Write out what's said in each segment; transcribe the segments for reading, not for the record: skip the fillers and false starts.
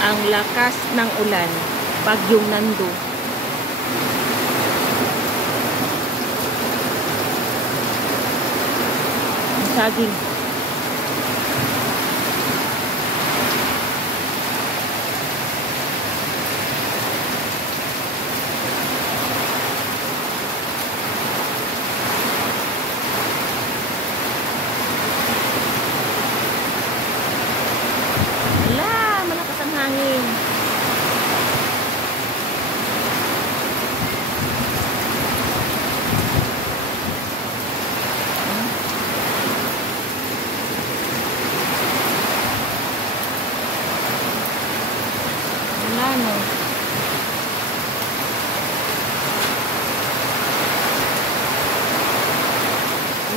Ang lakas ng ulan. Bagyong Nando. Ang saging. Hangin. Wala no.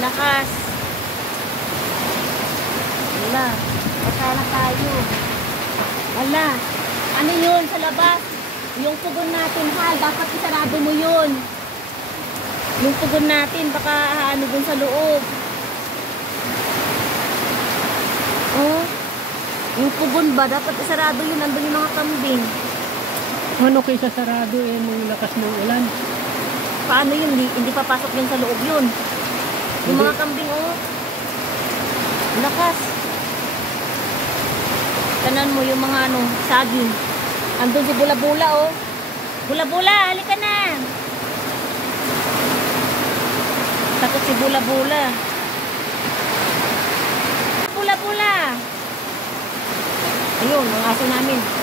Lakas. Wala. Pasala tayo. Wala. Ano yun sa labas? Yung pugon natin, Hal. Dapat isarado mo yun. Yung pugon natin, baka ano dun sa loob. Oh. Yung pugon ba? Dapat isarado yun. Nandun yung mga kambing. Ano kayo sasarado eh, nung lakas ng ulan? Paano yun? Hindi papasok yun sa loob yun. Yung mga kambing, oh. Lakas. Tanan mo yung mga ano, saging. Andun si Bula-Bula, oh. Bula-Bula, halika na. Takot si Bula-Bula. Bula-Bula. Ayun, ang aso namin.